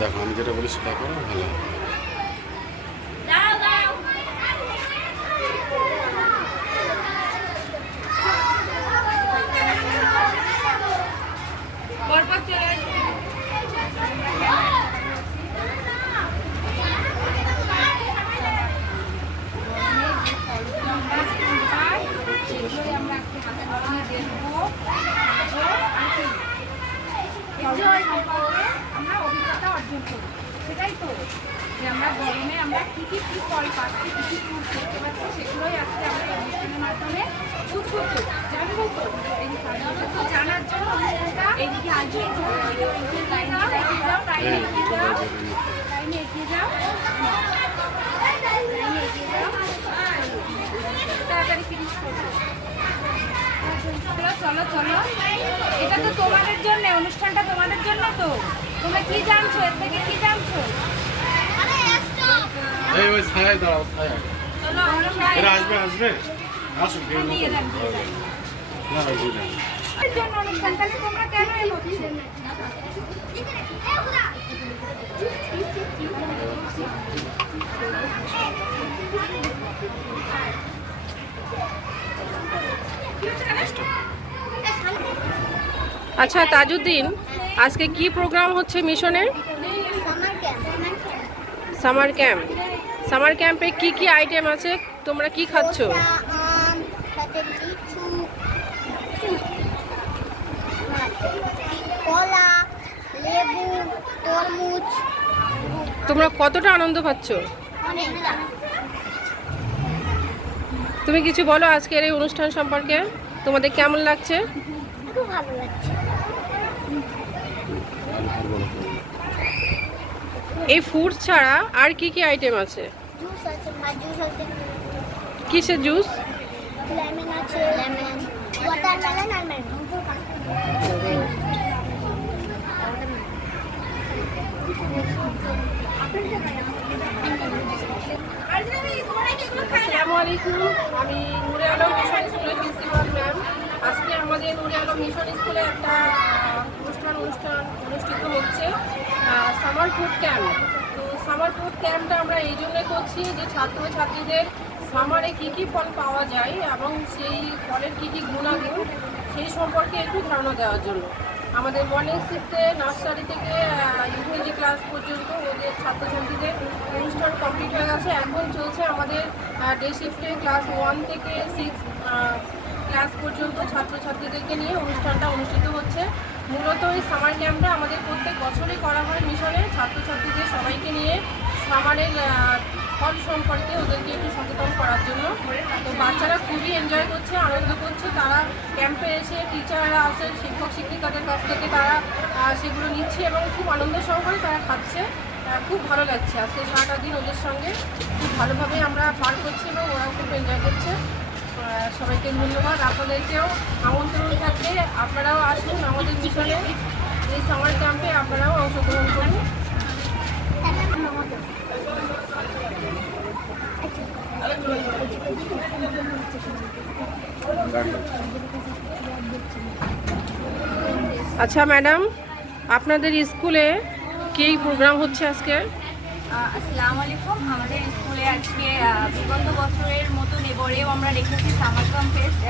দেখো আমি যেটা বলি সেটা করো, ভালো হবে। আমরা অভিজ্ঞতা অর্জন করি, সেটাই তো যে আমরা গরমে আমরা কী কী ফল পাচ্ছি, কী কী ফুড দেখতে পাচ্ছি, সেগুলোই আজকে আমরা এই অনুষ্ঠানের মাধ্যমে বুঝবো তো, জানবো তো। এই জানার জন্য অনুষ্ঠানটা এইদিকে আসবে, লাইনে এগিয়ে যাও, তাড়াতাড়ি ফিনিশ করবো। চলো চলো, এটা তো তোমাদের জন্য, অনুষ্ঠানটা তোমাদের জন্য। তো তোমরা কি জানছো, এর থেকে কি জানছো? এই ওই ছায়ায় দাঁড়াও, ছায়ায়। চলো এরা আসবে আসবে, আসুন কেউ না। দিয়ে দেন, দিয়ে দেন। না ওই দিন এর জন্য অনুষ্ঠান, তাহলে তোমরা কেন এগোচ্ছো? আচ্ছা তাজউদ্দিন, আজকে কি প্রোগ্রাম হচ্ছে মিশনে? Summer camp. সামার ক্যাম্পে কি কি আইটেম আছে, তোমরা কি খাচ্ছ? কলা, লেবু, তরমুজ। তোমরা কতটা আনন্দ পাচ্ছ? অনেক। তুমি কিছু বলো আজকের এই অনুষ্ঠান সম্পর্কে, তোমাদের কেমন লাগছে? খুব ভালো লাগছে। এই ফুড ছাড়া আর কি কি আইটেম আছে? জুস আছে, জুস আছে, কিসের জুস? লেমন আছে, লেমন, ওয়াটারমেলন আর ম্যাঙ্গো। আসসালামু আলাইকুম, আমি নূরে আলম মিশন স্কুলের প্রিন্সিপাল ম্যাম। আজকে আমাদের নূরে আলম মিশন স্কুলে একটা অনুষ্ঠিত হচ্ছে সামার ফুড ক্যাম্প। তো সামার ফুড ক্যাম্পটা আমরা এই জন্যই করছি যে ছাত্রছাত্রীদের সামারে কী কী ফল পাওয়া যায় এবং সেই ফলের কী কী গুণাগুণ সেই সম্পর্কে একটু ধারণা দেওয়ার জন্য। আমাদের মর্নিং শিফটে নার্সারি থেকে ইউকেজি ক্লাস পর্যন্ত ওদের ছাত্রছাত্রীদের অনুষ্ঠান কমপ্লিট হয়ে গেছে। এখন চলছে আমাদের ডে শিফটে ক্লাস 1 থেকে 6 ক্লাস পর্যন্ত ছাত্রছাত্রীদেরকে নিয়ে অনুষ্ঠানটা অনুষ্ঠিত হচ্ছে। মূলত এই সামার ক্যাম্পটা আমাদের প্রত্যেক বছরই করা হয় মিশনে, ছাত্রছাত্রীদের সবাইকে নিয়ে সামারের ফল সম্পর্কে ওদেরকে একটু সচেতন করার জন্য। তো বাচ্চারা খুবই এনজয় করছে, আনন্দ করছে। তারা ক্যাম্পে এসে টিচাররা আছে, শিক্ষক শিক্ষিকাদের কাছ থেকে তারা সেগুলো নিচ্ছে এবং খুব আনন্দ সহকারে তারা খাচ্ছে। খুব ভালো লাগছে, আজকে সারাটা দিন ওদের সঙ্গে খুব ভালোভাবে আমরা পার করছি এবং ওরাও খুব এনজয় করছে। সবাইকে ধন্যবাদ। আপনাদেরকেও আমন্ত্রণ থাকলে আপনারাও আসুন আমাদের মিশনে, এই সামার ক্যাম্পে আপনারাও অংশগ্রহণ করুন। আচ্ছা ম্যাডাম, আপনাদের স্কুলে কী প্রোগ্রাম হচ্ছে আজকে? আসসালামু আলাইকুম। আমাদের স্কুলে আজকে বিগত বছরের মতন এবারেও আমরা রেখেছি সামার ক্যাম্প ফেস্ট।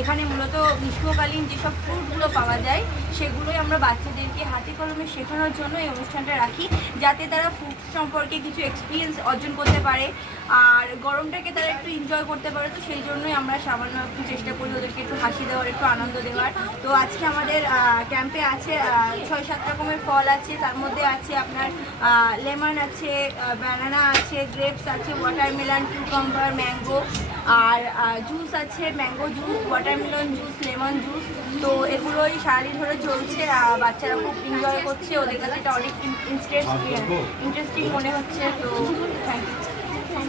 এখানে মূলত গ্রীষ্মকালীন যেসব ফুডগুলো পাওয়া যায় সেগুলোই আমরা বাচ্চাদেরকে হাতে কলমে শেখানোর জন্য এই অনুষ্ঠানটা রাখি, যাতে তারা ফুড সম্পর্কে কিছু এক্সপিরিয়েন্স অর্জন করতে পারে আর গরমটাকে তারা একটু এনজয় করতে পারে। তো সেই জন্যই আমরা সামান্য একটু চেষ্টা করি ওদেরকে একটু হাসি দেওয়ার, একটু আনন্দ দেওয়ার। তো আজকে আমাদের ক্যাম্পে আছে 6-7 রকমের ফল আছে। তার মধ্যে আছে আপনার লেমন আছে, ব্যানানা আছে, গ্রেপস আছে, ওয়াটারমেলন, কিউকাম্বার, ম্যাঙ্গো, আর জুস আছে, mango juice, watermelon juice, lemon juice. তো এগুলোই সারাদিন ধরে চলছে, বাচ্চারা খুব এনজয় করছে, ওদের কাছে এটা অনেক ইন্টারেস্টিং মনে হচ্ছে। তো থ্যাংক ইউ।